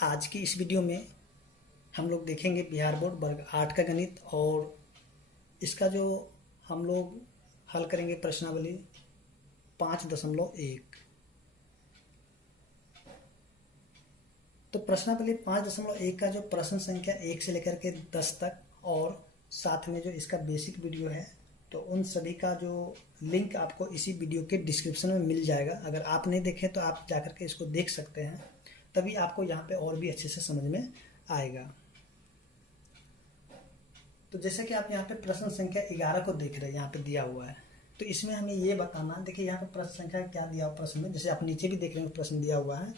आज की इस वीडियो में हम लोग देखेंगे बिहार बोर्ड वर्ग 8 का गणित और इसका जो हम लोग हल करेंगे प्रश्नावली 5.1। तो प्रश्नावली 5.1 का जो प्रश्न संख्या 1 से लेकर के 10 तक और साथ में जो इसका बेसिक वीडियो है तो उन सभी का जो लिंक आपको इसी वीडियो के डिस्क्रिप्शन में मिल जाएगा। अगर आप नहीं देखें तो आप जाकर के इसको देख सकते हैं, तभी आपको यहाँ पे और भी अच्छे से समझ में आएगा। तो जैसे कि आप यहाँ पे प्रश्न संख्या 11 को देख रहे हैं, यहाँ पे दिया हुआ है। तो इसमें हमें ये बताना, देखिए यहाँ पे प्रश्न संख्या क्या दिया हुआ प्रश्न में, जैसे आप नीचे भी देख रहे हैं प्रश्न दिया हुआ है।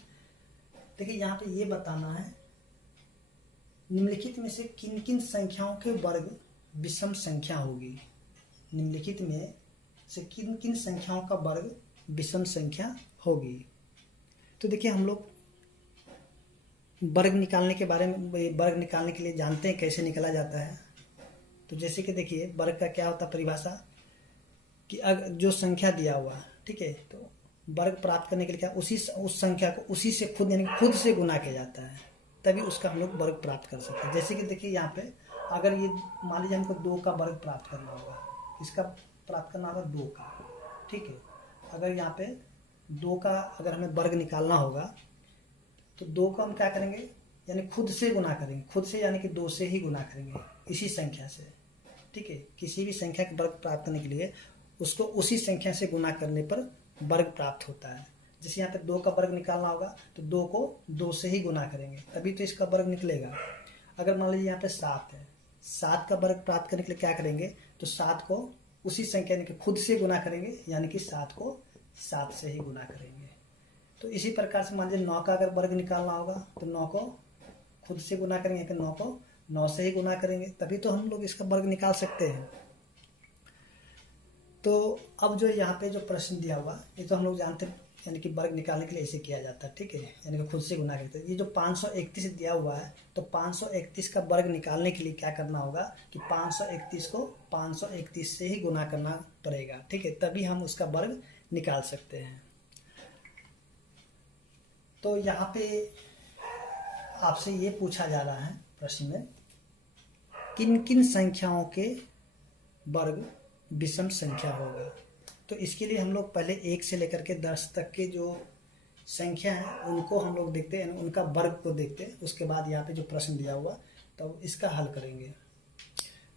देखिए यहाँ पे ये बताना है निम्नलिखित में से किन किन संख्याओं के वर्ग विषम संख्या होगी। निम्नलिखित में से किन किन संख्याओं का वर्ग विषम संख्या होगी। तो देखिए हम लोग वर्ग निकालने के बारे में, वर्ग निकालने के लिए जानते हैं कैसे निकाला जाता है। तो जैसे कि देखिए वर्ग का क्या होता है परिभाषा कि अगर जो संख्या दिया हुआ है, ठीक है, तो वर्ग प्राप्त करने के लिए क्या उस संख्या को उसी से खुद यानी खुद से गुना किया जाता है, तभी उसका हम लोग वर्ग प्राप्त कर सकते हैं। जैसे कि देखिए यहाँ पे अगर ये मान लीजिए हमको 2 का वर्ग प्राप्त करना होगा, इसका प्राप्त करना होगा 2 का, ठीक है। अगर यहाँ पे 2 का अगर हमें वर्ग निकालना होगा तो 2 को हम क्या करेंगे यानी खुद से गुना करेंगे, खुद से यानी कि 2 से ही गुना करेंगे इसी संख्या से, ठीक है। किसी भी संख्या का वर्ग प्राप्त करने के लिए उसको उसी संख्या से गुना करने पर वर्ग प्राप्त होता है। जैसे यहाँ पे 2 का वर्ग निकालना होगा तो 2 को 2 से ही गुना करेंगे तभी तो इसका वर्ग निकलेगा। अगर मान लीजिए यहाँ पे 7 है, 7 का वर्ग प्राप्त करने के लिए क्या करेंगे तो 7 को उसी संख्या यानी कि खुद से गुना करेंगे, यानी कि 7 को 7 से ही गुना करेंगे। तो इसी प्रकार से मान लीजिए 9 का अगर वर्ग निकालना होगा तो 9 को खुद से गुना करेंगे, फिर 9 को 9 से ही गुना करेंगे, तभी तो हम लोग इसका वर्ग निकाल सकते हैं। तो अब जो यहाँ पे जो प्रश्न दिया हुआ ये तो हम लोग जानते हैं, यानी कि वर्ग निकालने के लिए ऐसे किया जाता है, ठीक है, यानी कि खुद से गुना करते हैं। ये जो 531 दिया हुआ है तो 531 का वर्ग निकालने के लिए क्या करना होगा कि 531 को 531 से ही गुना करना पड़ेगा, ठीक है, तभी हम उसका वर्ग निकाल सकते हैं। तो यहाँ पे आपसे ये पूछा जा रहा है प्रश्न में किन किन संख्याओं के वर्ग विषम संख्या होगा। तो इसके लिए हम लोग पहले 1 से लेकर के 10 तक के जो संख्या है उनको हम लोग देखते हैं, उनका वर्ग को देखते हैं, उसके बाद यहाँ पे जो प्रश्न दिया हुआ तो इसका हल करेंगे।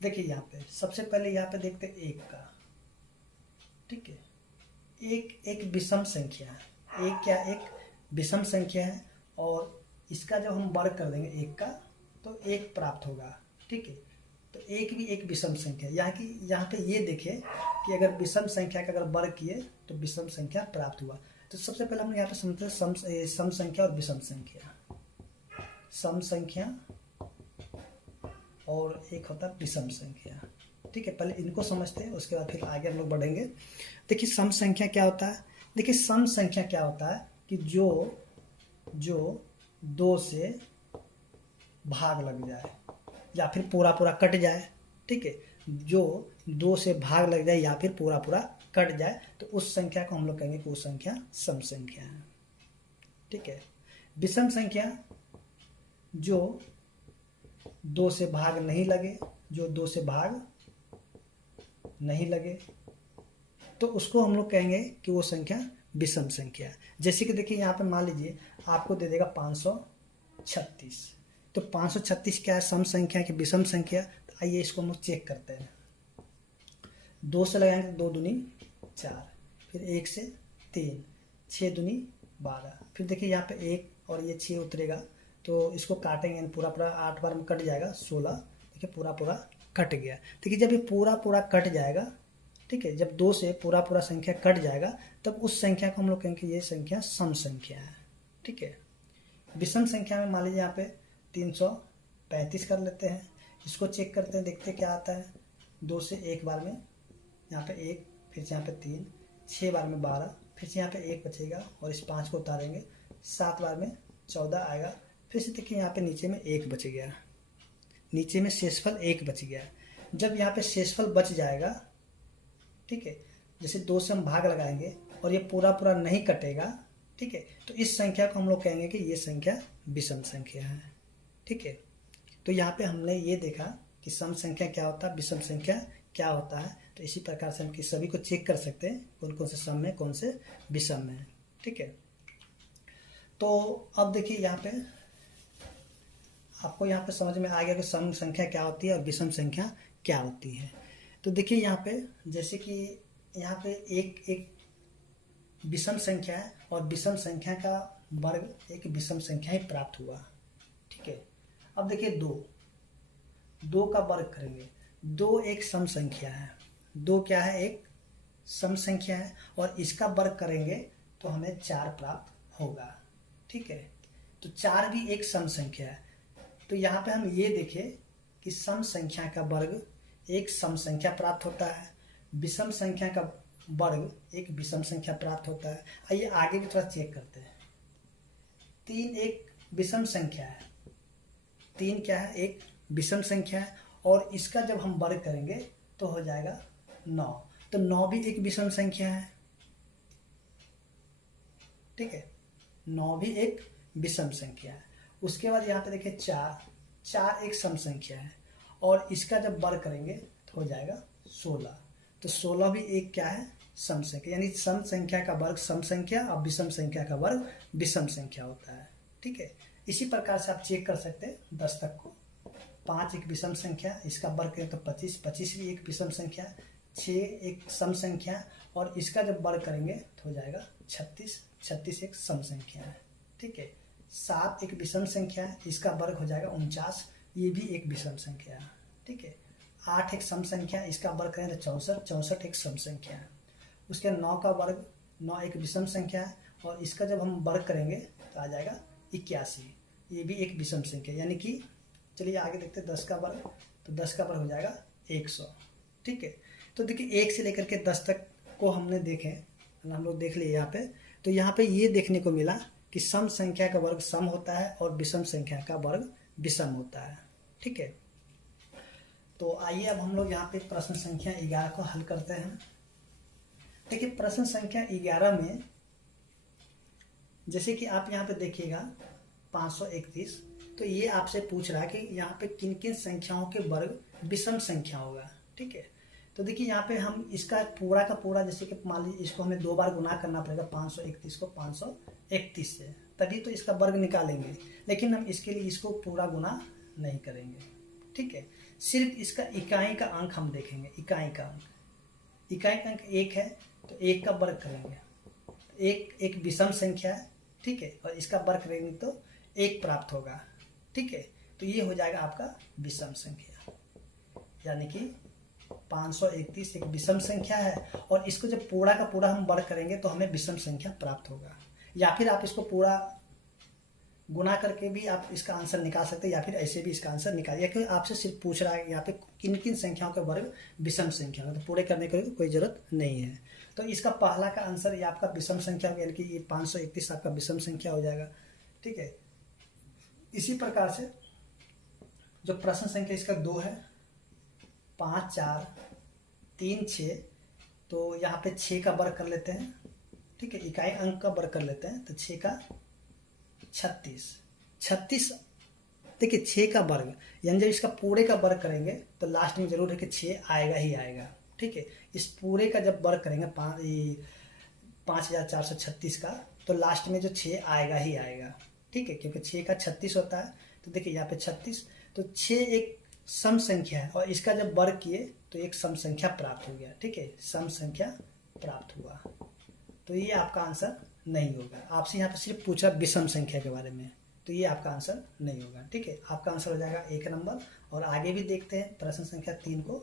देखिए यहाँ पे सबसे पहले यहाँ पे देखते हैं 1 का, ठीक है। एक विषम संख्या है, एक विषम संख्या है और इसका जब हम वर्ग कर देंगे 1 का तो 1 प्राप्त होगा, ठीक है। तो 1 भी एक विषम संख्या है। यहाँ पे ये देखें कि अगर विषम संख्या का अगर वर्ग किए तो विषम संख्या प्राप्त हुआ। तो सबसे पहले हम यहाँ पे समझते हैं सम संख्या और विषम संख्या। सम संख्या और एक होता है विषम संख्या, ठीक है। पहले इनको समझते हैं, उसके बाद फिर आगे हम लोग बढ़ेंगे। देखिए सम संख्या क्या होता है। देखिए सम संख्या क्या होता है कि जो 2 से भाग लग जाए या फिर पूरा पूरा कट जाए, ठीक है। जो 2 से भाग लग जाए या फिर पूरा पूरा कट जाए तो उस संख्या को हम लोग कहेंगे कि वो संख्या सम संख्या है, ठीक है। विषम संख्या जो 2 से भाग नहीं लगे, जो 2 से भाग नहीं लगे तो उसको हम लोग कहेंगे कि वो संख्या विषम संख्या है। जैसे कि देखिए यहाँ पे मान लीजिए आपको दे देगा 536, तो 536 क्या है सम संख्या की विषम संख्या। तो आइए इसको हम लोग चेक करते हैं। 2 से लगाएंगे 2 दूनी 4, फिर 1 से 3, 6 दूनी 12, फिर देखिए यहाँ पे 1 और ये 6 उतरेगा तो इसको काटेंगे पूरा पूरा 8 बार में कट जाएगा 16, देखिए पूरा पूरा कट गया। देखिए जब ये पूरा पूरा कट जाएगा, ठीक है, जब 2 से पूरा पूरा संख्या कट जाएगा तब उस संख्या को हम लोग कहेंगे ये संख्या सम संख्या है, ठीक है। विषम संख्या में मान लीजिए यहाँ पे 335 कर लेते हैं, इसको चेक करते हैं, देखते क्या आता है। 2 से 1 बार में यहाँ पे 1, फिर से यहाँ पे 3, 6 बार में 12, फिर से यहाँ पे 1 बचेगा और इस 5 को उतारेंगे, 7 बार में 14 आएगा, फिर से देखिए यहाँ पे नीचे में 1 बच गया, नीचे में शेषफल 1 बच गया। जब यहाँ पे शेषफल बच जाएगा, ठीक है, जैसे 2 से हम भाग लगाएंगे और ये पूरा पूरा नहीं कटेगा ठीक है। तो इस संख्या को हम लोग कहेंगे कि ये संख्या विषम संख्या है। ठीक है। तो यहाँ पे हमने ये देखा कि सम संख्या क्या होता है, विषम संख्या क्या होता है। तो इसी प्रकार से हम कि सभी को चेक कर सकते हैं कौन कौन से सम है, कौन से विषम है। ठीक है। तो अब देखिए यहाँ पे आपको यहाँ पे समझ में आ गया कि सम संख्या क्या होती है और विषम संख्या क्या होती है। तो देखिए यहाँ पे जैसे कि यहाँ पे एक विषम संख्या है और विषम संख्या का वर्ग एक विषम संख्या ही प्राप्त हुआ। ठीक है। अब देखिए दो का वर्ग करेंगे। दो एक सम संख्या है, दो क्या है, एक सम संख्या है और इसका वर्ग करेंगे तो हमें 4 प्राप्त होगा। ठीक है। तो 4 भी एक सम संख्या है। तो यहाँ पे हम ये देखें कि सम संख्या का वर्ग एक सम संख्या प्राप्त होता है, विषम संख्या का वर्ग एक विषम संख्या प्राप्त होता है। आइए आगे भी थोड़ा चेक करते हैं। 3 एक विषम संख्या है, 3 क्या है, एक विषम संख्या है और इसका जब हम वर्ग करेंगे तो हो जाएगा 9। तो 9 भी एक विषम संख्या है। ठीक है। 9 भी एक विषम संख्या है। उसके बाद यहाँ पे देखिए 4 एक सम संख्या है और इसका जब वर्ग करेंगे तो हो जाएगा 16। तो 16 भी एक क्या है, सम संख्या, यानी सम संख्या का वर्ग सम संख्या और विषम संख्या का वर्ग विषम संख्या होता है। ठीक है। इसी प्रकार से आप चेक कर सकते हैं 10 तक को। 5 एक विषम संख्या, इसका वर्ग करें तो 25, 25 भी एक विषम संख्या, 6 एक सम संख्या और इसका जब वर्ग करेंगे तो हो जाएगा 36, 36 एक सम संख्या है। ठीक है। 7 एक विषम संख्या है, इसका वर्ग हो जाएगा 49, ये भी एक विषम संख्या है। ठीक है। 8 एक सम संख्या, इसका वर्ग करें तो 64, 64 एक सम संख्या है। उसके 9 का वर्ग, 9 एक विषम संख्या है और इसका जब हम वर्ग करेंगे तो आ जाएगा 81, ये भी एक विषम संख्या। यानी कि चलिए आगे देखते हैं 10 का वर्ग। तो 10 का वर्ग हो जाएगा 100। ठीक है। तो देखिए 1 से लेकर के 10 तक को हमने देखे, हम लोग देख लिए यहाँ पे। तो यहाँ पे ये देखने को मिला कि सम संख्या का वर्ग सम होता है और विषम संख्या का वर्ग विषम होता है। ठीक है। तो आइए अब हम लोग यहाँ पे प्रश्न संख्या 11 को हल करते हैं। देखिए प्रश्न संख्या 11 में जैसे कि आप यहाँ पे देखिएगा 531, तो ये आपसे पूछ रहा है कि यहाँ पे किन किन संख्याओं के वर्ग विषम संख्या होगा। ठीक है। तो देखिए यहाँ पे हम इसका पूरा का पूरा, जैसे कि मान लीजिए इसको हमें 2 बार गुना करना पड़ेगा 531 को 531 से, तभी तो इसका वर्ग निकालेंगे। लेकिन हम इसके लिए इसको पूरा गुना नहीं करेंगे। ठीक है। सिर्फ इसका इकाई का अंक हम देखेंगे। इकाई का अंक 1 है तो 1 का वर्ग करेंगे। एक विषम संख्या है। ठीक है। और इसका वर्ग करेंगे तो 1 प्राप्त होगा। ठीक है। तो ये हो जाएगा आपका विषम संख्या, यानी कि 531 एक विषम संख्या है और इसको जब पूरा का पूरा हम वर्ग करेंगे तो हमें विषम संख्या प्राप्त होगा। या फिर आप इसको पूरा गुना करके भी आप इसका आंसर निकाल सकते हैं या फिर ऐसे भी इसका आंसर निकालिए, क्योंकि आपसे सिर्फ पूछ रहा है यहाँ पे किन किन संख्याओं के वर्ग विषम संख्या, तो पूरे करने की कोई जरूरत नहीं है। तो इसका पहला का आंसर ये आपका विषम संख्या होगा, यानी कि ये 531 आपका विषम संख्या हो जाएगा। ठीक है। इसी प्रकार से जो प्रश्न संख्या इसका 2 है, 5 4 3 6, तो यहाँ पे 6 का वर्ग कर लेते हैं। ठीक है। इकाई अंक का वर्ग कर लेते हैं तो 6 का 36। देखिए 6 का वर्ग, यानी जब इसका पूरे का वर्ग करेंगे तो लास्ट में जरूर है कि 6 आएगा ही आएगा। ठीक है। इस पूरे का जब वर्ग करेंगे 5436 का, तो लास्ट में जो 6 आएगा ही आएगा। ठीक है। क्योंकि 6 का 36 होता है। तो देखिए यहाँ पे 36, तो 6 एक सम संख्या है और इसका जब वर्ग किए तो एक सम संख्या प्राप्त हो गया। ठीक है। सम संख्या प्राप्त हुआ। तो ये आपका आंसर नहीं होगा। आपसे यहाँ पे सिर्फ पूछा विषम संख्या के बारे में, तो ये आपका आंसर नहीं होगा। ठीक है। आपका आंसर हो जाएगा 1 नंबर। और आगे भी देखते हैं प्रश्न संख्या 3 को।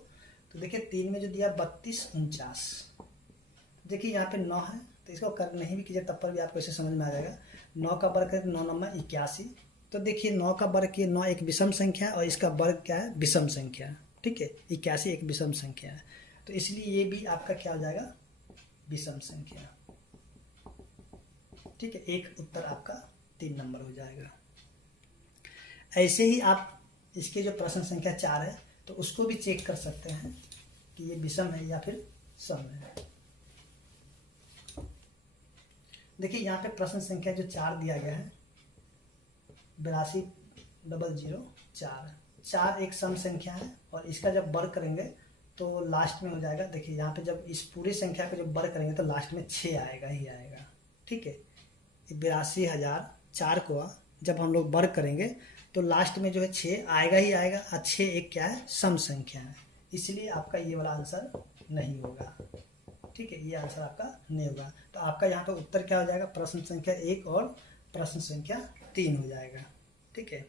तो देखिए 3 में जो दिया 32 49, देखिए यहाँ पे 9 है तो इसको कर नहीं भी कीजिए तब पर भी आपको इसे समझ में आ जाएगा। 9 का वर्ग करें 9 नंबर 81। तो देखिए 9 का वर्ग किए, 9 एक विषम संख्या है और इसका वर्ग क्या है, विषम संख्या। ठीक है। 81 एक विषम संख्या है, तो इसलिए ये भी आपका क्या हो जाएगा, विषम संख्या। ठीक है। एक उत्तर आपका 3 नंबर हो जाएगा। ऐसे ही आप इसके जो प्रश्न संख्या 4 है तो उसको भी चेक कर सकते हैं कि ये विषम है या फिर सम है। देखिए यहाँ पे प्रश्न संख्या जो 4 दिया गया है 82,004, 4 एक सम संख्या है और इसका जब वर्ग करेंगे तो लास्ट में हो जाएगा। देखिए यहाँ पे जब इस पूरी संख्या को जब वर्ग करेंगे तो लास्ट में 6 आएगा ही आएगा। ठीक है, 82,004 को जब हम लोग वर्ग करेंगे तो लास्ट में जो है 6 आएगा ही आएगा और 6 एक क्या है, सम संख्या है, इसलिए आपका ये वाला आंसर नहीं होगा। ठीक है, ये आंसर आपका नहीं होगा। तो आपका यहाँ पे उत्तर क्या हो जाएगा, प्रश्न संख्या 1 और प्रश्न संख्या 3 हो जाएगा। ठीक है,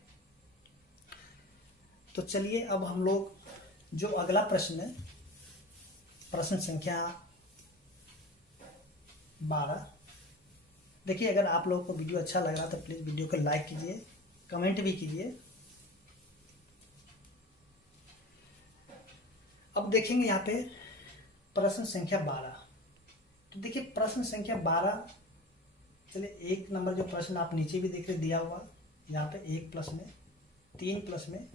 तो चलिए अब हम लोग जो अगला प्रश्न है प्रश्न संख्या 12। देखिए अगर आप लोगों को वीडियो अच्छा लग रहा तो प्लीज़ वीडियो को लाइक कीजिए, कमेंट भी कीजिए। अब देखेंगे यहाँ पे प्रश्न संख्या 12। तो देखिए प्रश्न संख्या 12, चलिए 1 नंबर जो प्रश्न आप नीचे भी देख रहे दिया हुआ, यहाँ पे 1 प्लस में, 3 प्लस में,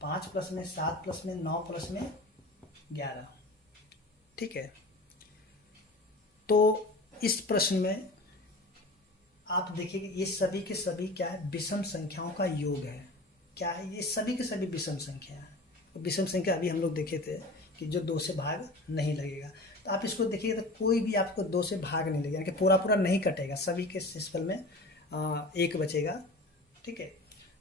5 प्लस में, 7 प्लस में, 9 प्लस में 11। ठीक है, तो इस प्रश्न में आप देखिए ये सभी के सभी क्या है, विषम संख्याओं का योग है। क्या है, ये सभी के सभी विषम संख्या है। तो विषम संख्या अभी हम लोग देखे थे कि जो 2 से भाग नहीं लगेगा, तो आप इसको देखिए तो कोई भी आपको 2 से भाग नहीं लगेगा, कि पूरा पूरा नहीं कटेगा, सभी के शेषफल में 1 बचेगा। ठीक है,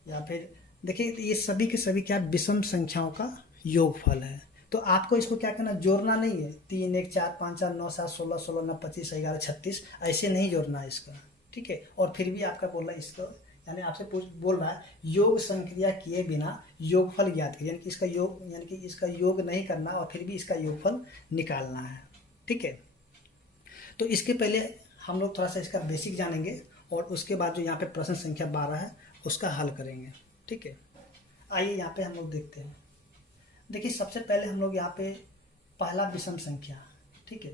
या फिर देखिए तो ये सभी के सभी क्या विषम संख्याओं का योगफल है। तो आपको इसको क्या करना, जोड़ना नहीं है, 3 1 4 5 4 9 7 16 16 9 25 11 36 ऐसे नहीं जोड़ना है इसका। ठीक है, और फिर भी आपका बोल रहा है इसको, यानी आपसे बोल रहा है योग संक्रिया किए बिना योगफल ज्ञात कीजिए, यानी कि इसका योग, यानी कि इसका योग नहीं करना और फिर भी इसका योगफल निकालना है। ठीक है, तो इसके पहले हम लोग थोड़ा सा इसका बेसिक जानेंगे और उसके बाद जो यहाँ पे प्रश्न संख्या 12 है उसका हल करेंगे। ठीक है, आइए यहाँ पे हम लोग देखते हैं। देखिए सबसे पहले हम लोग यहाँ पे पहला विषम संख्या, ठीक है,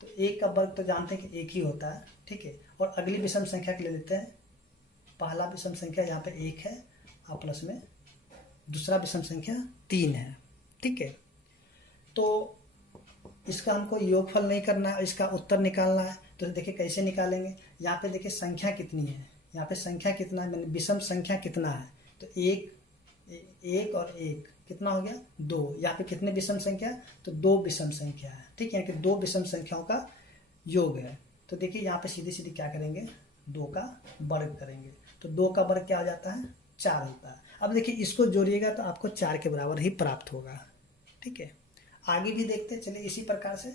तो 1 का वर्ग तो जानते हैं कि 1 ही होता है। ठीक है, और अगली विषम संख्या के ले लेते हैं। पहला विषम संख्या यहाँ पे 1 है और प्लस में दूसरा विषम संख्या 3 है। ठीक है, तो इसका हमको योगफल नहीं करना है, इसका उत्तर निकालना है। तो देखिए कैसे निकालेंगे, यहाँ पे देखिए संख्या कितनी है, यहाँ पे संख्या कितना है, विषम संख्या कितना है, तो 1 और 1 कितना हो गया, 2। यहाँ पे कितने विषम संख्या, तो 2 विषम संख्या है। ठीक है, कि 2 विषम संख्याओं का योग है। तो देखिए यहाँ पे सीधी सीधी क्या करेंगे, 2 का वर्ग करेंगे, तो 2 का वर्ग क्या हो जाता है, 4 होता है। अब देखिए इसको जोड़िएगा तो आपको 4 के बराबर ही प्राप्त होगा। ठीक है, आगे भी देखते हैं, चलिए इसी प्रकार से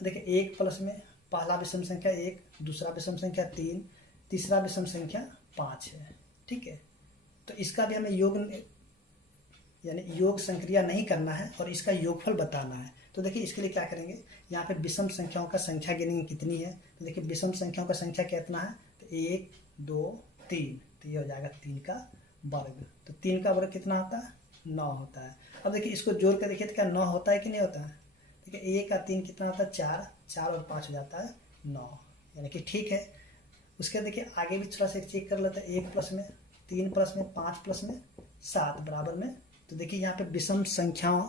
देखिए 1 प्लस में पहला विषम संख्या 1, दूसरा विषम संख्या 3, तीसरा विषम संख्या 5 है। ठीक है, तो इसका भी हमें योग यानी योग संक्रिया नहीं करना है और इसका योगफल बताना है। तो देखिए इसके लिए क्या करेंगे, यहाँ पे विषम संख्याओं का संख्या गिनेंगे कितनी है। तो देखिए विषम संख्याओं का संख्या कितना है, तो 1 2 3, तो ये हो जाएगा 3 का वर्ग। तो 3 का वर्ग कितना होता है, 9 होता है। अब देखिए इसको जोड़ कर देखिए तो क्या 9 होता है कि नहीं होता है। देखिए 1 का 3 कितना होता है, 4, 4 और 5 हो जाता है 9, यानी कि ठीक है। उसके देखिए आगे भी थोड़ा सा चेक कर लेते हैं, 1 प्लस में, 3 प्लस में, 5 प्लस में, 7 बराबर में। तो देखिए यहाँ पे विषम संख्याओं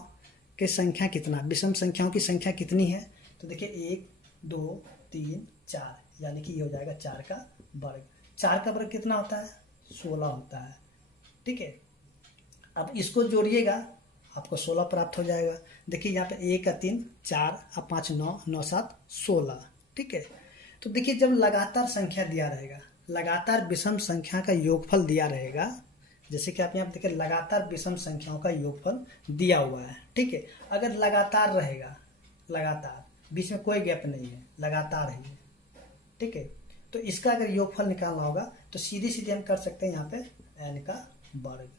की संख्या कितना, विषम संख्याओं की संख्या कितनी है, तो देखिए 1 2 3 4, यानी कि ये हो जाएगा 4 का वर्ग। 4 का वर्ग कितना होता है, 16 होता है। ठीक है, अब इसको जोड़िएगा आपको 16 प्राप्त हो जाएगा। देखिए यहाँ पे 1 का 3 4 और 5 9, 9 7 16। ठीक है, तो देखिए जब लगातार संख्या दिया रहेगा, लगातार विषम संख्या का योगफल दिया रहेगा, जैसे कि आप यहाँ देखिए लगातार विषम संख्याओं का योगफल दिया हुआ है। ठीक है, अगर लगातार रहेगा, लगातार बीच में कोई गैप नहीं है, लगातार है। ठीक है, तो इसका अगर योगफल निकालना होगा तो सीधी सीधी हम कर सकते हैं यहाँ पे n का वर्ग।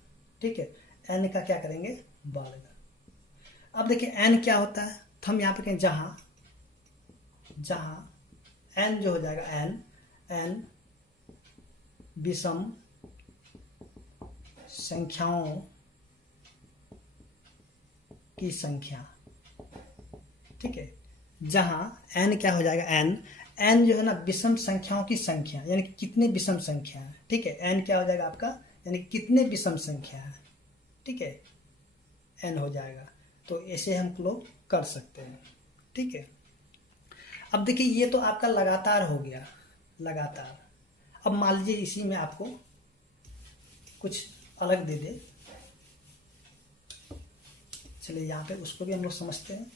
ठीक है, n का क्या करेंगे, वर्ग। अब देखिए n क्या होता है, तो हम यहाँ पे कहें जहां n जो हो जाएगा n विषम संख्याओं की संख्या। ठीक है, जहां n क्या हो जाएगा, n जो है ना विषम संख्याओं की संख्या, यानी कि कितने विषम संख्या है। ठीक है, n क्या हो जाएगा आपका, यानी कितने विषम संख्या है। ठीक है, n हो जाएगा, तो ऐसे हम लोग कर सकते हैं। ठीक है, अब देखिए ये तो आपका लगातार हो गया, लगातार। अब मान लीजिए इसी में आपको कुछ अलग दे दे, चलिए यहाँ पे उसको भी हम लोग समझते हैं,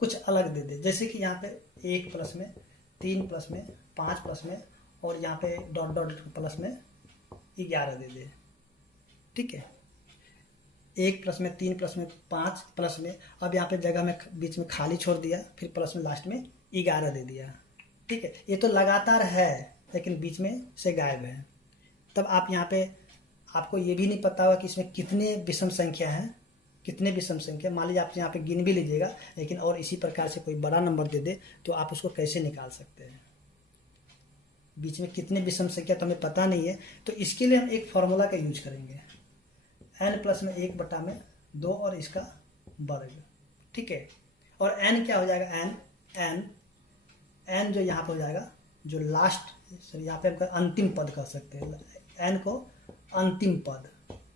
कुछ अलग दे दे, जैसे कि यहाँ पे 1 प्लस में 3 प्लस में 5 प्लस में और यहाँ पे डॉट डॉट प्लस में 11 दे दे। ठीक है, 1 प्लस में 3 प्लस में 5 प्लस में, अब यहाँ पे जगह में बीच में खाली छोड़ दिया, फिर प्लस में लास्ट में 11 दे दिया। ठीक है, ये तो लगातार है लेकिन बीच में से गायब है। तब आप यहाँ पे आपको ये भी नहीं पता होगा कि इसमें कितने विषम संख्या हैं, कितने विषम संख्या। मान लीजिए आप यहाँ पे गिन भी लीजिएगा लेकिन और इसी प्रकार से कोई बड़ा नंबर दे दे तो आप उसको कैसे निकाल सकते हैं, बीच में कितने विषम संख्या तो हमें पता नहीं है। तो इसके लिए हम एक फॉर्मूला का यूज करेंगे, n प्लस में 1/2 और इसका वर्ग। ठीक है, और n क्या हो जाएगा, n जो यहाँ पे हो जाएगा, जो लास्ट यहाँ पे हम अंतिम पद कह सकते हैं, n को अंतिम पद।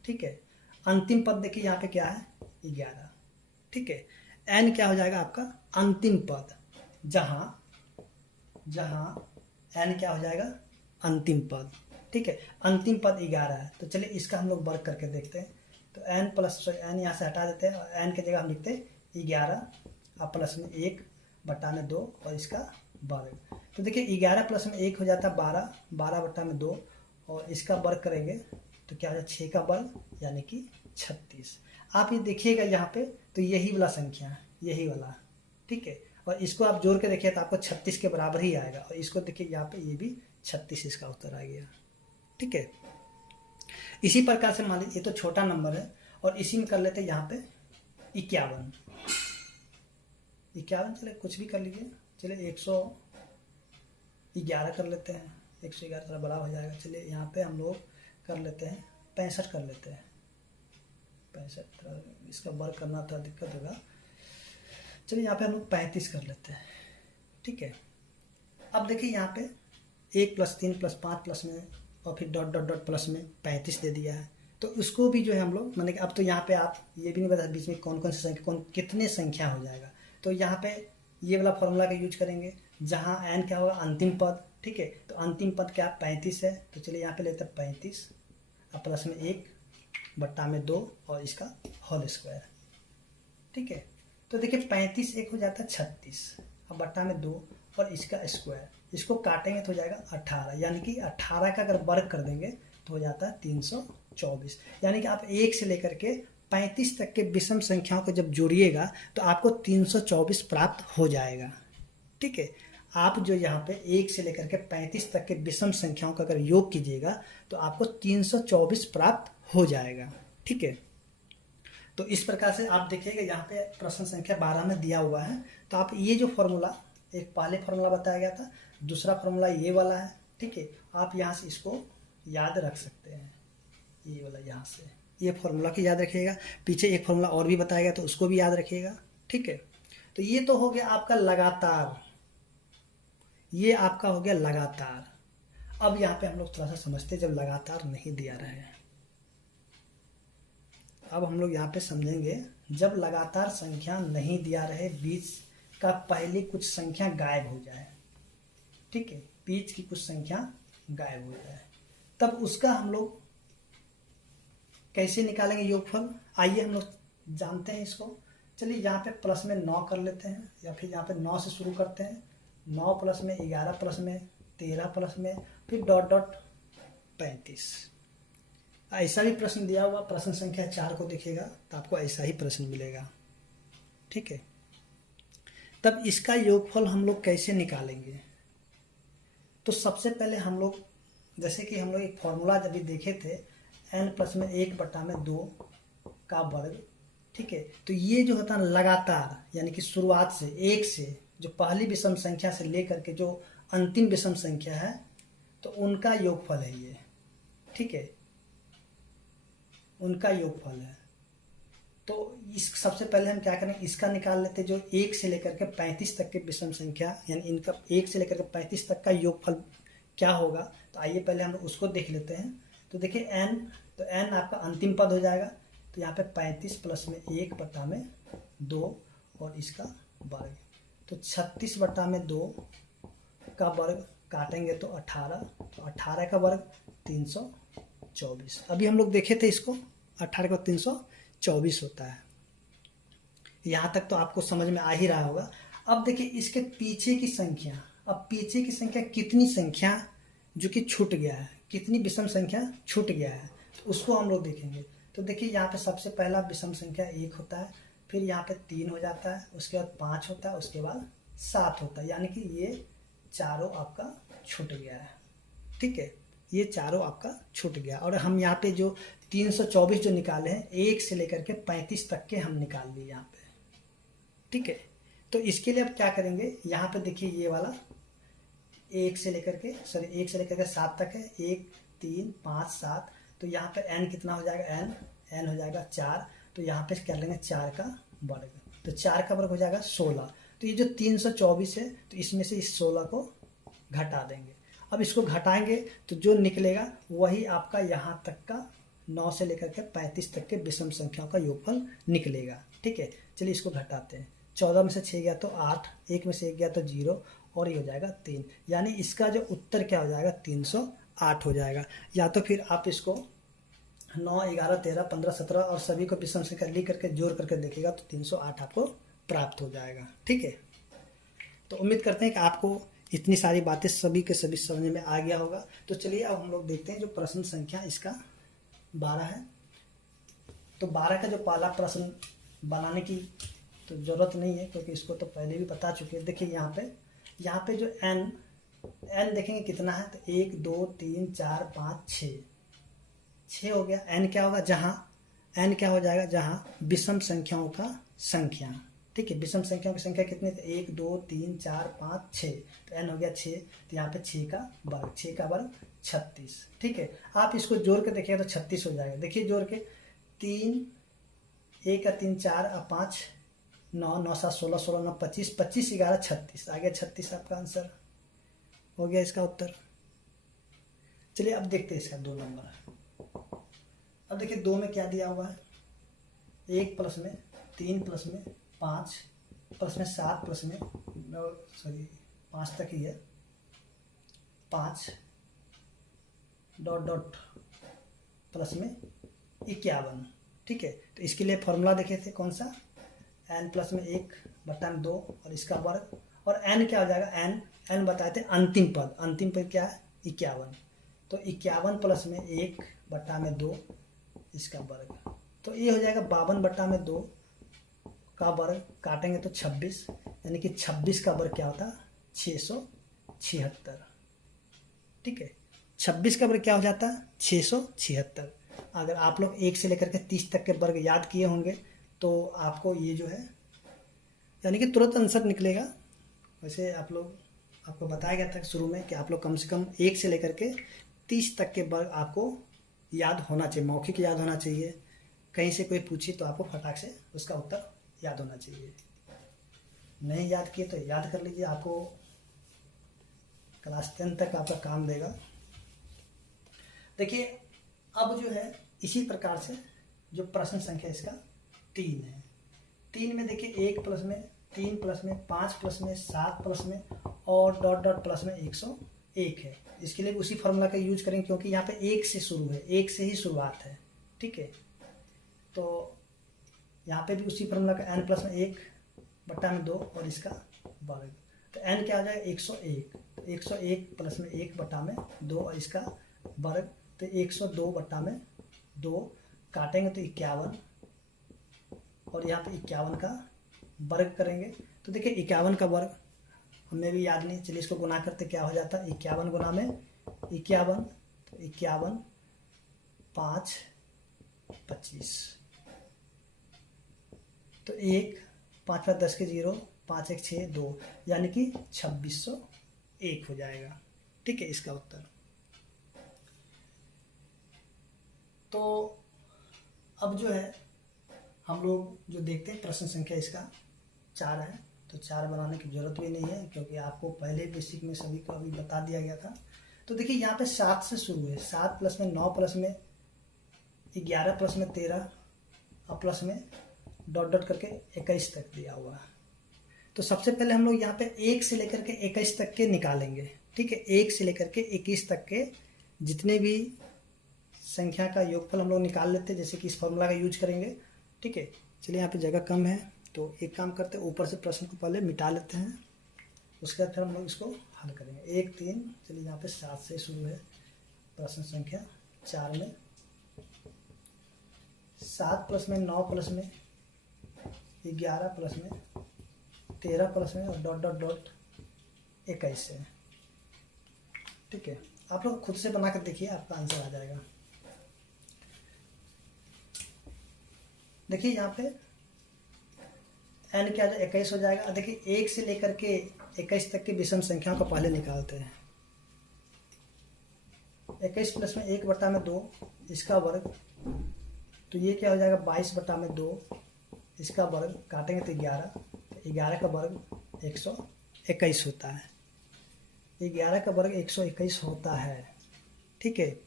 ठीक है, अंतिम पद देखिए यहाँ पे क्या है, 11। ठीक है, n क्या हो जाएगा आपका अंतिम पद, जहाँ n क्या हो जाएगा अंतिम पद। ठीक है, अंतिम पद 11 है। तो चलिए इसका हम लोग वर्ग करके देखते हैं। तो n यहाँ से हटा देते हैं और n की जगह हम लिखते हैं 11 और प्लस में 1/2 और इसका वर्ग। तो देखिए 11 प्लस में 1 हो जाता है 12, 12/2 और इसका वर्ग करेंगे तो क्या हो जाए 6 का वर्ग यानी कि 36। आप ये देखिएगा यहाँ पे तो यही वाला संख्या, यही वाला। ठीक है, और इसको आप जोड़ के देखिए तो आपको 36 के बराबर ही आएगा, और इसको देखिए यहाँ पे ये भी 36 इसका उत्तर आ गया। ठीक है, इसी प्रकार से मान लीजिए ये तो छोटा नंबर है और इसी में कर लेते हैं यहाँ पे 51। चले कुछ भी कर लीजिए, चलिए 111 कर लेते हैं, 111 थोड़ा बड़ा हो जाएगा। चलिए यहाँ पे हम लोग कर लेते हैं 65 कर लेते हैं, 65 इसका वर्ग करना थोड़ा दिक्कत होगा। चलिए यहाँ पे हम लोग 35 कर लेते हैं। ठीक है, अब देखिए यहाँ पे 1 प्लस 3 प्लस 5 प्लस में और फिर डॉट डॉट डॉट प्लस में 35 दे दिया है। तो उसको भी जो है हम लोग माने कि अब तो यहाँ पे आप ये भी नहीं बता बीच में कौन कौन सी संख्या, कौन कितने संख्या हो जाएगा। तो यहाँ पे ये वाला फॉर्मूला का यूज करेंगे जहाँ n क्या होगा अंतिम पद। ठीक है, तो अंतिम पद क्या 35 है। तो चलिए यहाँ पे लेते हैं 35 और प्लस में 1/2 और इसका होल स्क्वायर। ठीक है, तो देखिए 35 1 हो जाता है 36 और बट्टा में 2 और इसका स्क्वायर, इसको काटेंगे तो हो जाएगा 18, यानी कि 18 का अगर वर्ग कर देंगे तो हो जाता है 324। यानी कि आप 1 से लेकर के 35 तक के विषम संख्याओं को जब जोड़िएगा तो आपको 324 प्राप्त हो जाएगा। ठीक है, आप जो यहाँ पे 1 से लेकर के 35 तक के विषम संख्याओं का अगर योग कीजिएगा तो आपको 324 प्राप्त हो जाएगा। ठीक है, तो इस प्रकार से आप देखिएगा यहाँ पे प्रश्न संख्या 12 में दिया हुआ है। तो आप ये जो फॉर्मूला, एक पहले फॉर्मूला बताया गया था, दूसरा फॉर्मूला ये वाला है। ठीक है, आप यहाँ से इसको याद रख सकते हैं, ये वाला यहाँ से ये फॉर्मूला की याद रखिएगा। पीछे एक फॉर्मूला और भी बताया गया तो उसको भी याद रखिएगा। ठीक है, तो ये तो हो गया आपका लगातार, ये आपका हो गया लगातार। अब यहाँ पे हम लोग थोड़ा सा समझते जब लगातार नहीं दिया रहा है। अब हम लोग यहाँ पे समझेंगे जब लगातार संख्या नहीं दिया रहे, बीच का पहली कुछ संख्या गायब हो जाए। ठीक है, बीच की कुछ संख्या गायब हो जाए, तब उसका हम लोग कैसे निकालेंगे योगफल, आइए हम लोग जानते हैं इसको। चलिए यहाँ पे प्लस में 9 कर लेते हैं, या फिर यहाँ पे 9 से शुरू करते हैं। 9 प्लस में 11 प्लस में 13 प्लस में फिर डॉट डॉट 35। ऐसा भी प्रश्न दिया हुआ, प्रश्न संख्या 4 को देखिएगा तो आपको ऐसा ही प्रश्न मिलेगा। ठीक है, तब इसका योगफल हम लोग कैसे निकालेंगे। तो सबसे पहले हम लोग जैसे कि हम लोग एक फॉर्मूला जब भी देखे थे n प्लस में 1/2 का वर्ग। ठीक है, तो ये जो होता है लगातार, यानी कि शुरुआत से 1 से जो पहली विषम संख्या से लेकर के जो अंतिम विषम संख्या है तो उनका योगफल है ये। ठीक है, उनका योगफल है। तो इस सबसे पहले हम क्या करेंगे, इसका निकाल लेते हैं, जो 1 से लेकर के 35 तक के विषम संख्या, यानी इनका 1 से लेकर के 35 तक का योगफल क्या होगा। तो आइए पहले हम उसको देख लेते हैं। तो देखिए n, तो n आपका अंतिम पद हो जाएगा। तो यहाँ पे 35 प्लस में 1/2 और इसका वर्ग, तो 36/2 का वर्ग काटेंगे तो 18, तो 18 का वर्ग 324। अभी हम लोग देखे थे इसको, 18 का 324 होता है। यहाँ तक तो आपको समझ में आ ही रहा होगा। अब देखिए इसके पीछे की संख्या, अब पीछे की संख्या कितनी संख्या जो कि छूट गया है, कितनी विषम संख्या छूट गया है, तो उसको हम लोग देखेंगे। तो देखिए यहाँ पे सबसे पहला विषम संख्या 1 होता है, फिर यहाँ पे 3 हो जाता है, उसके बाद 5 होता है, उसके बाद 7 होता है, यानी कि ये चारों आपका छूट गया है। ठीक है, ये चारों आपका छूट गया। और हम यहाँ पे जो 324 जो निकाले हैं, 1 से लेकर के 35 तक के हम निकाल लिए यहाँ पे। ठीक है, तो इसके लिए अब क्या करेंगे, यहाँ पे देखिए ये वाला 1 से लेकर के 7 तक है, 1 3 5 7, तो यहाँ पे n कितना हो जाएगा, n हो जाएगा 4, तो यहाँ पे कर लेंगे 4 का वर्ग, तो 4 का वर्ग हो जाएगा 16। तो ये जो 324 है, तो इसमें से इस 16 को घटा देंगे। अब इसको घटाएंगे तो जो निकलेगा वही आपका यहाँ तक का 9 से लेकर के 35 तक के विषम संख्याओं का योगफल निकलेगा। ठीक है, चलिए इसको घटाते हैं। 14 में से 6 गया तो 8, 1 में से 1 गया तो 0, और ये हो जाएगा 3, यानी इसका जो उत्तर क्या हो जाएगा, 308 हो जाएगा। या तो फिर आप इसको 9, 11, 13, 15, 17 और सभी को विषम संख्या लिख करके जोड़ करके देखिएगा तो 308 आपको प्राप्त हो जाएगा। ठीक है, तो उम्मीद करते हैं कि आपको इतनी सारी बातें सभी के सभी समझ में आ गया होगा। तो चलिए अब हम लोग देखते हैं जो प्रश्न संख्या इसका 12 है। तो 12 का जो पहला प्रश्न बनाने की तो ज़रूरत नहीं है, क्योंकि इसको तो पहले भी बता चुके हैं। देखिए यहाँ पे जो n देखेंगे कितना है, तो 1 2 3 4 5 6 हो गया। n क्या होगा, n क्या हो जाएगा, जहाँ विषम संख्याओं का संख्या। ठीक है, विषम संख्याओं की संख्या कितनी थी, 1 2 3 4 5 6, तो n हो गया 6, तो यहाँ पे 6 का वर्ग 36। ठीक है, आप इसको जोड़ के देखिएगा तो 36 हो जाएगा। देखिए जोड़ के 3 1 का 3 4 और 5 9 9 7 16 16 9 25 25 11 36 आ गया 36 आपका आंसर हो गया इसका उत्तर। चलिए अब देखते हैं इसका 2 नंबर। अब देखिए 2 में क्या दिया हुआ है, 1 प्लस में 3 प्लस में 5 प्लस में 7 प्लस में 5 तक ही है, 5 डॉट डॉट प्लस में 51। ठीक है, तो इसके लिए फॉर्मूला देखे थे कौन सा, n प्लस में 1/2 और इसका वर्ग, और n क्या हो जाएगा, n बताए थे अंतिम पद क्या है 51, तो 51 प्लस में 1/2 इसका वर्ग, तो ये हो जाएगा 52/2 का वर्ग, काटेंगे तो 26, यानी कि 26 का वर्ग क्या होता है 676। ठीक है, 26 का वर्ग क्या हो जाता है 676। अगर आप लोग 1 से लेकर के 30 तक के वर्ग याद किए होंगे तो आपको ये जो है यानी कि तुरंत आंसर निकलेगा। वैसे आपको बताया गया था शुरू में कि आप लोग कम से कम 1 से लेकर के 30 तक के वर्ग आपको याद होना चाहिए, मौखिक याद होना चाहिए। कहीं से कोई पूछे तो आपको फटाक से उसका उत्तर याद होना चाहिए। नहीं याद किए तो याद कर लीजिए, आपको क्लास 10 तक आपका काम देगा। देखिए अब जो है इसी प्रकार से जो प्रश्न संख्या इसका 3 है। 3 में देखिए 1 प्लस में 3 प्लस में 5 प्लस में 7 प्लस में और डॉट डॉट प्लस में 101 है। इसके लिए उसी फॉर्मूला का यूज करेंगे, क्योंकि यहाँ पे 1 से शुरू है, 1 से ही शुरुआत है। ठीक है, तो यहाँ पे भी उसी फॉर्मूला का n प्लस में 1/2 और इसका वर्ग, तो n क्या आ जाएगा 101, तो 101 प्लस में 1/2 और इसका वर्ग, तो 102/2 काटेंगे तो 51, और यहाँ पे 51 का वर्ग करेंगे तो देखिए 51 का वर्ग हमें भी याद नहीं, चलिए इसको गुना करते क्या हो जाता है 51 गुना में 51, तो 51 5 25, तो 1 5 5 10 के 0 5 1 6 2, यानी कि 2601 हो जाएगा। ठीक है, इसका उत्तर। तो अब जो है हम लोग जो देखते हैं प्रश्न संख्या इसका 4 है, तो 4 बनाने की जरूरत भी नहीं है, क्योंकि आपको पहले बेसिक में सभी को अभी बता दिया गया था। तो देखिए यहाँ पे 7 से शुरू है, 7 प्लस में 9 प्लस में 11 प्लस में 13 और प्लस में डॉट डॉट करके 21 तक दिया हुआ है। तो सबसे पहले हम लोग यहाँ पे 1 से लेकर के 21 तक के निकालेंगे। ठीक है, 1 से लेकर के 21 तक के जितने भी संख्या का योगफल हम लोग निकाल लेते हैं, जैसे कि इस फॉर्मूला का यूज करेंगे। ठीक है, चलिए यहाँ पे जगह कम है तो एक काम करते हैं, ऊपर से प्रश्न को पहले मिटा लेते हैं, उसके बाद फिर हम लोग इसको हल करेंगे। 1 3, चलिए यहाँ पे 7 से शुरू है प्रश्न संख्या 4 में। 7 प्लस में 9 प्लस में 11 प्लस में 13 प्लस में और डॉट डॉट डॉट 21 है। ठीक है, आप लोग खुद से बना कर देखिए, आपका आंसर आ जाएगा। देखिए यहाँ पे n क्या 21 हो जाएगा। देखिए 1 से लेकर के 21 तक की विषम संख्याओं को पहले निकालते हैं। 21 प्लस में 1/2 इसका वर्ग, तो ये क्या हो जाएगा 22/2 इसका वर्ग, काटेंगे तो 11, तो 11 का वर्ग 121 होता है। 11 का वर्ग 121 होता है। ठीक है,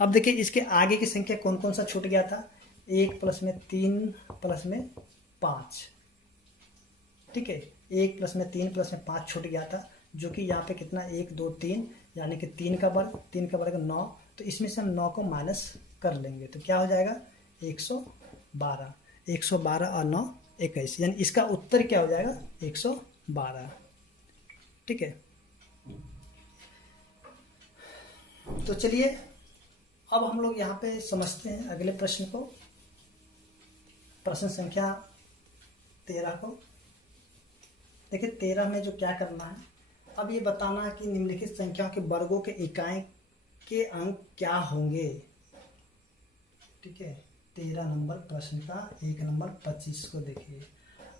अब देखिए इसके आगे की संख्या कौन कौन सा छूट गया था। 1 प्लस में 3 प्लस में 5। ठीक है, 1 प्लस में 3 प्लस में 5 छूट गया था, जो कि यहाँ पे कितना 1 2 3, यानी कि 3 का वर्ग 9। तो इसमें से हम 9 को माइनस कर लेंगे तो क्या हो जाएगा 112। 112 और 9 21, यानी इसका उत्तर क्या हो जाएगा 112। ठीक है, तो चलिए अब हम लोग यहाँ पे समझते हैं अगले प्रश्न को, प्रश्न संख्या 13 को। देखिए 13 में जो क्या करना है, अब ये बताना है कि निम्नलिखित संख्याओं के वर्गों के इकाई के अंक क्या होंगे। ठीक है, 13 नंबर प्रश्न का 1 नंबर 25 को देखिए।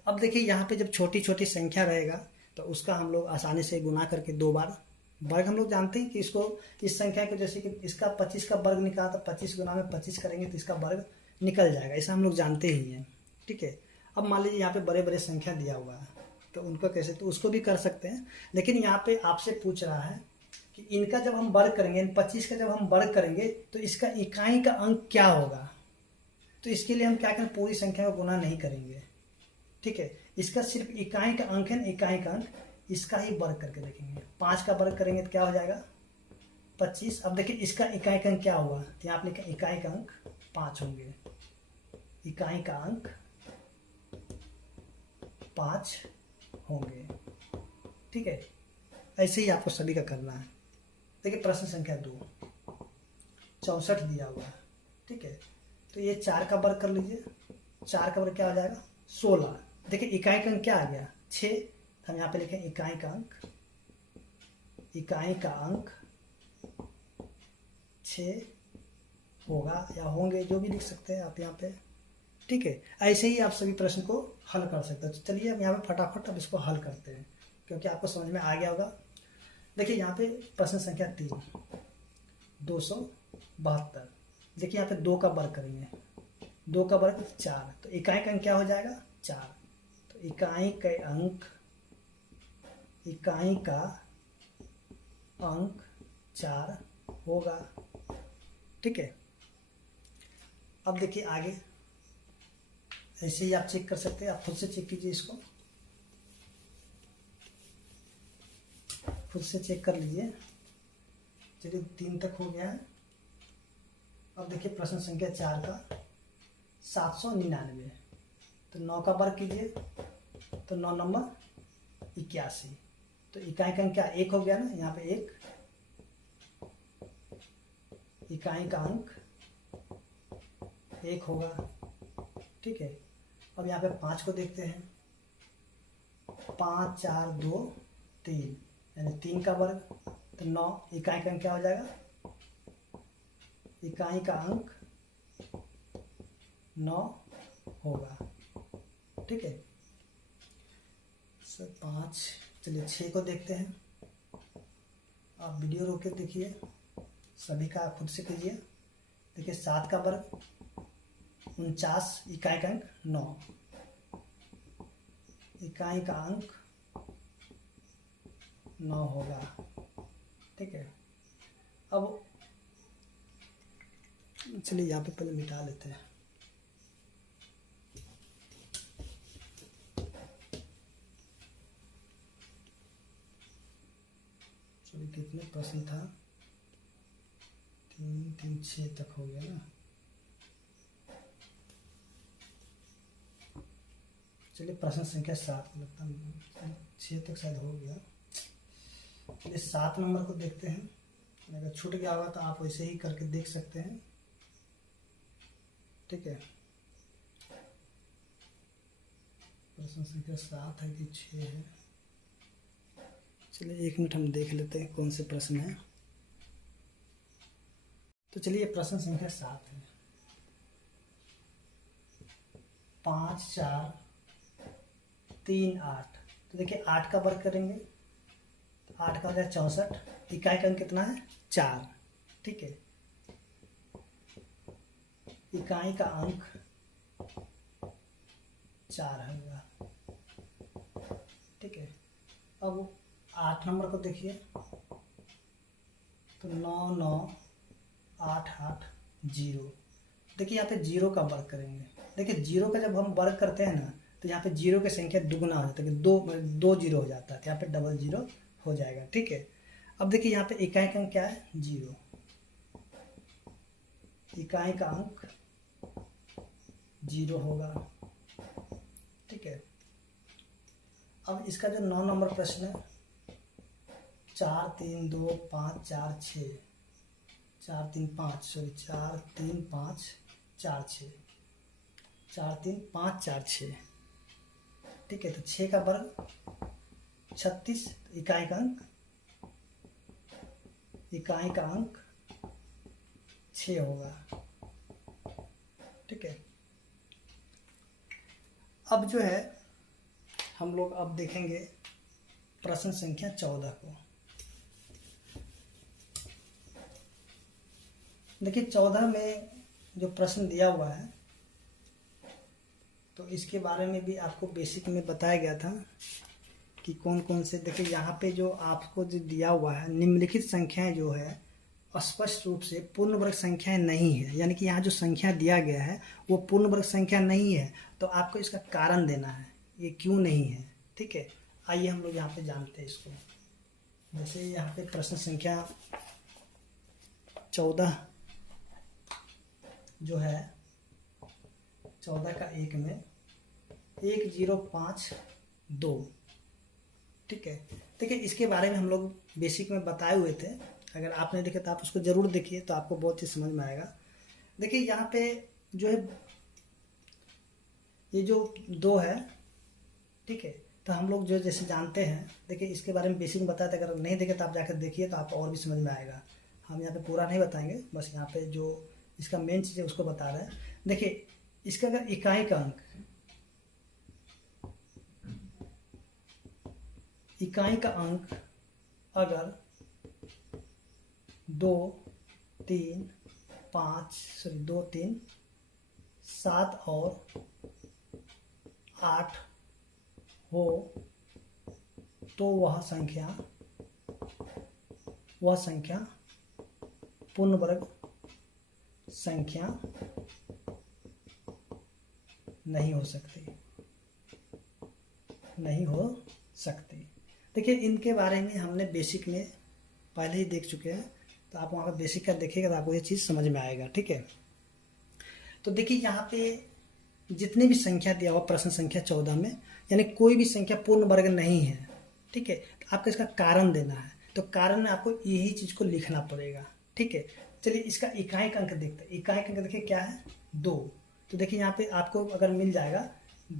अब देखिए यहाँ पे जब छोटी छोटी संख्या रहेगा तो उसका हम लोग आसानी से गुना करके 2 बार वर्ग, हम लोग जानते हैं कि इसको, इस संख्या को जैसे कि इसका 25 का वर्ग निकाला तो 25 गुना में 25 करेंगे तो इसका वर्ग निकल जाएगा, ऐसा हम लोग जानते ही हैं। ठीक है, अब मान लीजिए यहाँ पे बड़े बड़े संख्या दिया हुआ है तो उनको कैसे, तो उसको भी कर सकते हैं, लेकिन यहाँ पे आपसे पूछ रहा है कि इनका जब हम वर्ग करेंगे, इन 25 का जब हम वर्ग करेंगे तो इसका इकाई का अंक क्या होगा। तो इसके लिए हम क्या करें, पूरी संख्या को गुना नहीं करेंगे। ठीक है, इसका सिर्फ इकाई का अंक है ना, इकाई का अंक, इसका ही वर्ग करके देखेंगे। 5 का वर्ग करेंगे तो क्या हो जाएगा 25। अब देखिए इसका इकाई का अंक क्या हुआ, तो यहाँ आप लिखें इकाई का अंक 5 होंगे, इकाई का अंक 5 होंगे। ठीक है, ऐसे ही आपको सभी का करना है। देखिए प्रश्न संख्या 2, 64 दिया हुआ है। ठीक है, तो ये 4 का वर्ग कर लीजिए, 4 का वर्ग क्या हो जाएगा 16। देखिए इकाई का अंक क्या आ गया 6, हम यहाँ पे लिखें इकाई का अंक, इकाई का अंक 6 होगा या होंगे, जो भी लिख सकते हैं आप यहाँ पे। ठीक है, ऐसे ही आप सभी प्रश्न को हल कर सकते हैं। तो चलिए अब यहाँ पे फटाफट अब इसको हल करते हैं, क्योंकि आपको समझ में आ गया होगा। देखिए यहाँ पे प्रश्न संख्या 3, 272। देखिए यहाँ पे 2 का वर्ग करेंगे, 2 का वर्ग 4, तो इकाई का अंक क्या हो जाएगा 4। तो इकाई का अंक, इकाई का अंक 4 होगा। ठीक है, अब देखिए आगे ऐसे ही आप चेक कर सकते हैं, आप खुद से चेक कीजिए, इसको खुद से चेक कर लीजिए। चलिए 3 तक हो गया है। अब देखिए प्रश्न संख्या 4 का 799, तो 9 का वर्ग कीजिए तो 9 नंबर 81, तो इकाई का अंक क्या 1 हो गया ना, यहाँ पे 1, इकाई का अंक 1 होगा। ठीक है, अब यहाँ पे 5 को देखते हैं, 5 4 2 3, यानी 3 का वर्ग तो 9, इकाई का अंक क्या हो जाएगा, इकाई का अंक 9 होगा। ठीक है, 5, चलिए 6 को देखते हैं। आप वीडियो रोक के देखिए, सभी का खुद से कीजिए। देखिए 7 का वर्ग 49, इकाई का अंक 9, इकाई का अंक 9 होगा। ठीक है, अब चलिए यहाँ पे पहले मिटा लेते हैं। चलिए कितने प्रश्न था 3 3 6 तक हो गया ना। चलिए प्रश्न संख्या 7 लगता है 6 तक शायद हो गया। चलिए 7 नंबर को देखते हैं। अगर छूट गया होगा तो आप वैसे ही करके देख सकते हैं, ठीक है। प्रश्न संख्या 7 है कि 6 है? चलिए 1 मिनट हम देख लेते हैं कौन से प्रश्न है। तो चलिए प्रश्न संख्या 7 है। 5 4 3 8। तो देखिए 8 का वर्ग करेंगे तो 8 का हो जाए 64। इकाई का अंक कितना है? 4, ठीक है। इकाई का अंक 4 होगा, ठीक है। अब 8 नंबर को देखिए तो 9 9 8 8 0। देखिए यहाँ पे 0 का वर्ग करेंगे। देखिए 0 का जब हम वर्ग करते हैं ना तो यहाँ पे 0 की संख्या दुगुना हो जाता है, दो 0 हो जाता है, तो यहाँ पे डबल 0 हो जाएगा, ठीक है। अब देखिए यहाँ पे इकाई का अंक क्या है? 0। इकाई का अंक 0 होगा, ठीक है। अब इसका जो 9 नंबर प्रश्न है 4 3 2 5 4 6 4 3 5 सॉरी 4 3 5 4 6 4 3 5 4 6, ठीक है। तो 6 का वर्ग 36। इकाई का अंक 6 होगा, ठीक है। अब जो है हम लोग अब देखेंगे प्रश्न संख्या 14 को। देखिए 14 में जो प्रश्न दिया हुआ है तो इसके बारे में भी आपको बेसिक में बताया गया था कि कौन कौन से। देखिए यहाँ पे जो आपको जो दिया हुआ है निम्नलिखित संख्याएं जो है स्पष्ट रूप से पूर्ण वर्ग संख्याएं नहीं है, यानी कि यहाँ जो संख्या दिया गया है वो पूर्ण वर्ग संख्या नहीं है। तो आपको इसका कारण देना है ये क्यों नहीं है, ठीक है। आइए हम लोग यहाँ पे जानते हैं इसको। जैसे यहाँ पे प्रश्न संख्या 14 जो है 14 का 1 में 1052, ठीक है। देखिए इसके बारे में हम लोग बेसिक में बताए हुए थे, अगर आपने देखे तो आप उसको जरूर देखिए तो आपको बहुत चीज समझ में आएगा। देखिए यहाँ पे जो है ये जो 2 है, ठीक है। तो हम लोग जो जैसे जानते हैं, देखिए इसके बारे में बेसिक में बताया था, अगर नहीं देखे तो आप जाकर देखिए तो आपको और भी समझ में आएगा। हम यहाँ पे पूरा नहीं बताएंगे, बस यहाँ पे जो इसका मेन चीज़ है उसको बता रहे हैं। देखिए इसका अगर इकाई का अंक अगर 2 3 5 सॉरी 2 3 7 और 8 हो तो वह संख्या पूर्ण वर्ग संख्या नहीं हो सकती। देखिए इनके बारे में हमने बेसिक में पहले ही देख चुके हैं, तो आप वहाँ पर बेसिक का देखिएगा तो आपको ये चीज़ समझ में आएगा, ठीक है। तो देखिए यहाँ पे जितनी भी संख्या दिया हुआ प्रश्न संख्या 14 में, यानी कोई भी संख्या पूर्ण वर्ग नहीं है, ठीक है। तो आपको इसका कारण देना है, तो कारण में आपको यही चीज़ को लिखना पड़ेगा, ठीक है। चलिए इसका इकाई का अंक देखते हैं। इकाई का अंक देखिए क्या है? 2। तो देखिए यहाँ पे आपको अगर मिल जाएगा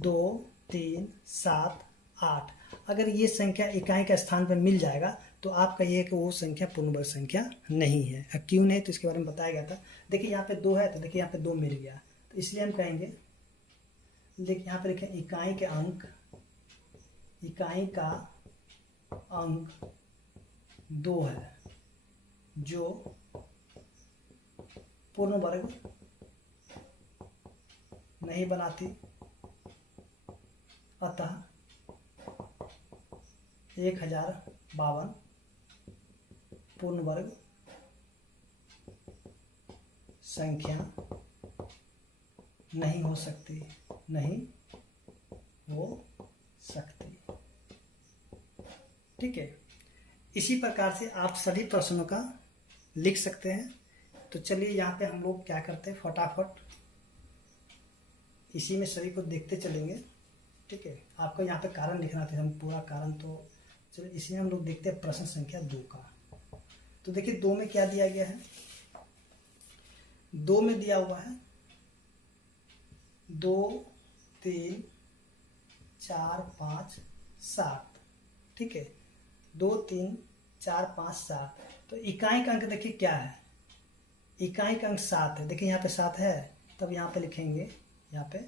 2 3 7 8, अगर ये संख्या इकाई का स्थान पर मिल जाएगा तो आप कहिए कि वो संख्या पूर्ण वर्ग संख्या नहीं है। क्यों नहीं, तो इसके बारे में बताया गया था। देखिए यहाँ पे 2 है तो देखिए यहाँ पे 2 मिल गया, तो इसलिए हम कहेंगे, देखिए यहाँ पे लिखें इकाई का अंक 2 है जो पूर्ण वर्ग नहीं बनाती, अतः 1052 पूर्ण वर्ग संख्या नहीं हो सकती। ठीक है। इसी प्रकार से आप सभी प्रश्नों का लिख सकते हैं। तो चलिए यहाँ पे हम लोग क्या करते हैं, फटाफट इसी में सभी को देखते चलेंगे। ठीक है, आपको यहाँ पे कारण लिखना था, हम पूरा कारण तो चलिए इसी में हम लोग देखते हैं प्रश्न संख्या 2 का। तो देखिए 2 में क्या दिया गया है, 2 में दिया हुआ है 2 3 4 5 7। ठीक है, 2 3 4 5 7। तो इकाई का अंक देखिए क्या है, इकाई का अंक 7 है। देखिए यहाँ पे 7 है, तब यहाँ पे लिखेंगे, यहाँ पे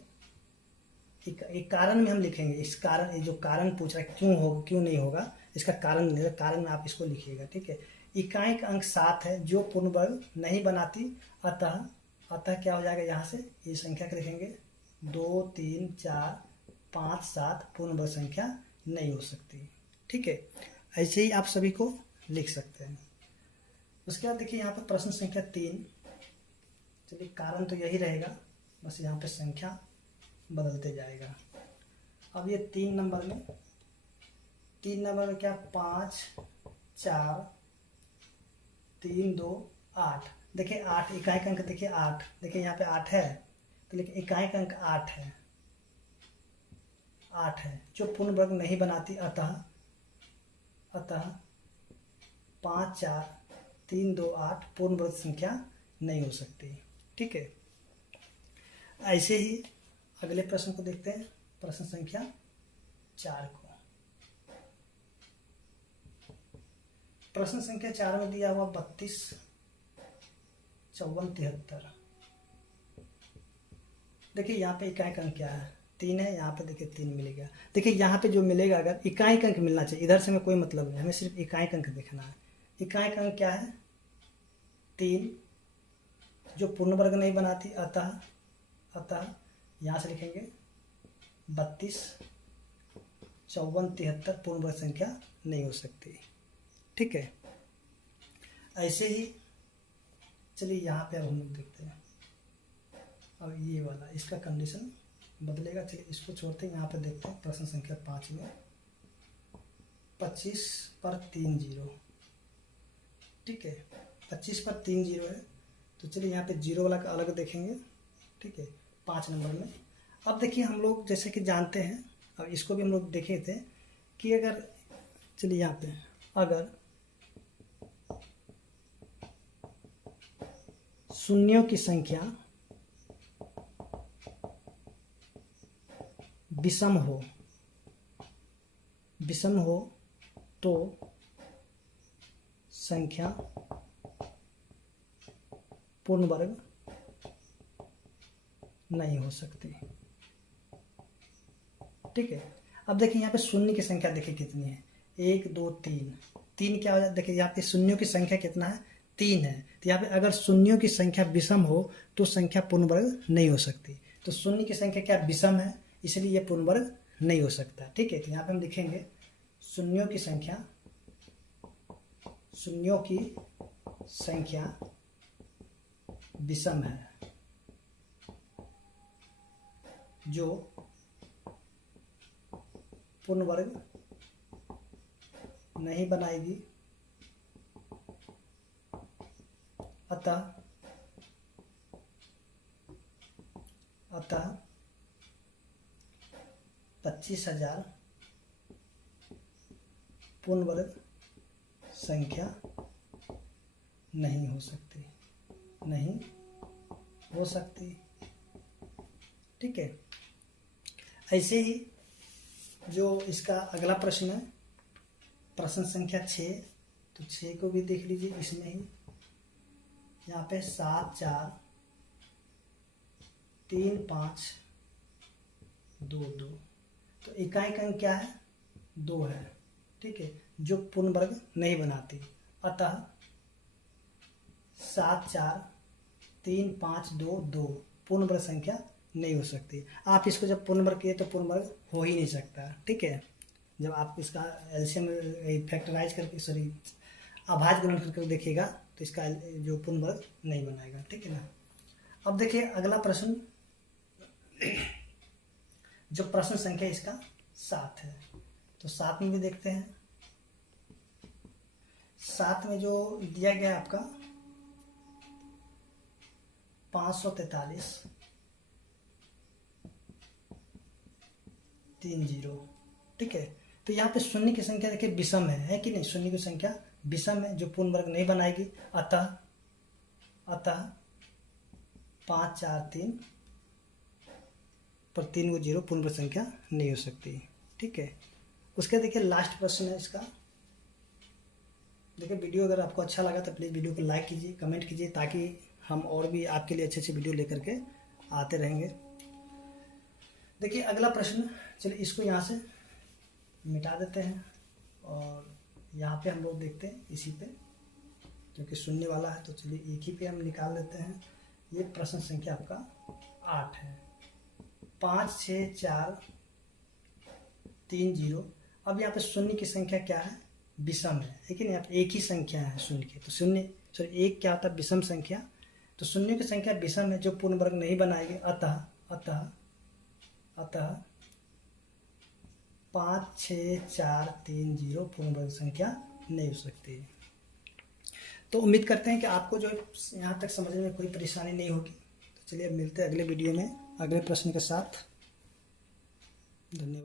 एक कारण में हम लिखेंगे। इस कारण, ये जो कारण पूछ रहा है क्यों होगा क्यों नहीं होगा, इसका कारण नहीं, कारण में आप इसको लिखिएगा। ठीक है, इकाई का अंक 7 है जो पूर्ण वर्ग नहीं बनाती, अतः क्या हो जाएगा, यहाँ से ये संख्या के लिखेंगे 2 3 4 5 7 पूर्ण वर्ग संख्या नहीं हो सकती। ठीक है, ऐसे ही आप सभी को लिख सकते हैं। उसके बाद देखिए यहाँ पे प्रश्न संख्या 3। चलिए कारण तो यही रहेगा, बस यहाँ पे संख्या बदलते जाएगा। अब ये 3 नंबर में क्या, 5 4 3 2 8। देखिए 8 इकाई का अंक, देखिए 8, देखिए यहाँ पे 8 है, तो लेकिन इकाई का अंक 8 है, 8 है जो पूर्ण वर्ग नहीं बनाती, अतः 5 4 3 2 8 पूर्ण वर्ग संख्या नहीं हो सकती। ठीक है, ऐसे ही अगले प्रश्न को देखते हैं, प्रश्न संख्या 4 को। प्रश्न संख्या 4 में दिया हुआ 32 54 73। देखिए यहाँ पे इकाई का अंक क्या है, 3 है, यहाँ पे देखिए 3 मिलेगा। देखिए यहाँ पे जो मिलेगा, अगर इकाई का अंक मिलना चाहिए, इधर से हमें कोई मतलब नहीं, हमें सिर्फ इकाई का अंक देखना है। इकाई का अंक क्या है, 3 जो पूर्ण वर्ग नहीं बनाती, अतः यहाँ से लिखेंगे 32 54 73 पूर्ण वर्ग संख्या नहीं हो सकती। ठीक है, ऐसे ही चलिए यहाँ पे अब हम लोग देखते हैं। अब ये वाला, इसका कंडीशन बदलेगा। चलिए इसको छोड़ते हैं, यहाँ पे देखते हैं प्रश्न संख्या 5 में 25 पर 3 0। ठीक है, 25 पर 3 0 है, तो चलिए यहाँ पे 0 वाला का अलग देखेंगे। ठीक है, 5 नंबर में। अब देखिए हम लोग जैसे कि जानते हैं, अब इसको भी हम लोग देखे थे कि अगर, चलिए यहाँ पे अगर शून्यों की संख्या विषम हो तो संख्या पूर्ण वर्ग नहीं हो सकती। ठीक है, अब देखिए यहाँ पे शून्य की संख्या देखिए कितनी है, 1 2 3। 3 क्या हो जाए, देखिए यहाँ पे शून्यों की संख्या कितना है, 3 है। तो यहाँ पे अगर शून्यों की संख्या विषम हो तो संख्या पूर्ण वर्ग नहीं हो सकती। तो शून्य की संख्या क्या विषम है, इसलिए ये पूर्ण वर्ग नहीं हो सकता। ठीक है, तो यहाँ पे हम लिखेंगे शून्यों की संख्या विषम है जो पूर्ण वर्ग नहीं बनाएगी, अतः 25,000 पूर्ण वर्ग संख्या नहीं हो सकती। ठीक है, ऐसे ही जो इसका अगला प्रश्न है, प्रश्न संख्या 6, तो 6 को भी देख लीजिए। इसमें ही यहाँ पे 7 4 3 5 2 2। तो इकाई का अंक क्या है, 2 है। ठीक है, जो पूर्ण वर्ग नहीं बनाती, अतः 7 4 3 5 2 2 पूर्ण वर्ग संख्या नहीं हो सकती। आप इसको जब पूर्ण वर्ग किए तो पूर्ण वर्ग हो ही नहीं सकता। ठीक है, जब आप इसका एलसीएम फैक्टराइज करके, सॉरी अभाज्य गुणन करके देखिएगा तो इसका जो पूर्ण वर्ग नहीं बनाएगा। ठीक है ना। अब देखिए अगला प्रश्न, जो प्रश्न संख्या इसका 7 है, तो 7 में भी देखते हैं। साथ में जो दिया गया आपका 543 30, ठीक है। तो यहाँ पे शून्य की संख्या देखिए विषम है कि नहीं, शून्य की संख्या विषम है जो पूर्ण वर्ग नहीं बनाएगी, अतः 5 4 3 पर 3 को 0 पूर्ण वर्ग संख्या नहीं हो सकती, ठीक है। उसके देखिए लास्ट प्रश्न है इसका। देखिए वीडियो अगर आपको अच्छा लगा तो प्लीज़ वीडियो को लाइक कीजिए, कमेंट कीजिए, ताकि हम और भी आपके लिए अच्छे अच्छे वीडियो लेकर के आते रहेंगे। देखिए अगला प्रश्न, चलिए इसको यहाँ से मिटा देते हैं और यहाँ पे हम लोग देखते हैं इसी पे, क्योंकि शून्य वाला है तो चलिए एक ही पे हम निकाल लेते हैं। ये प्रश्न संख्या आपका 8 है। 5 6 4 3 0। अब यहाँ पे शून्य की संख्या क्या है, विषम है कि नहीं, यहाँ पे एक ही संख्या है शून्य की, तो शून्य सॉरी एक क्या होता है, विषम संख्या। तो शून्य की संख्या विषम है जो पूर्ण वर्ग नहीं बनाएगी, अतः 5 6 4 3 0 पूर्ण वर्ग संख्या नहीं हो सकती। तो उम्मीद करते हैं कि आपको जो यहाँ तक समझने में कोई परेशानी नहीं होगी। तो चलिए अब मिलते हैं अगले वीडियो में अगले प्रश्न के साथ। धन्यवाद।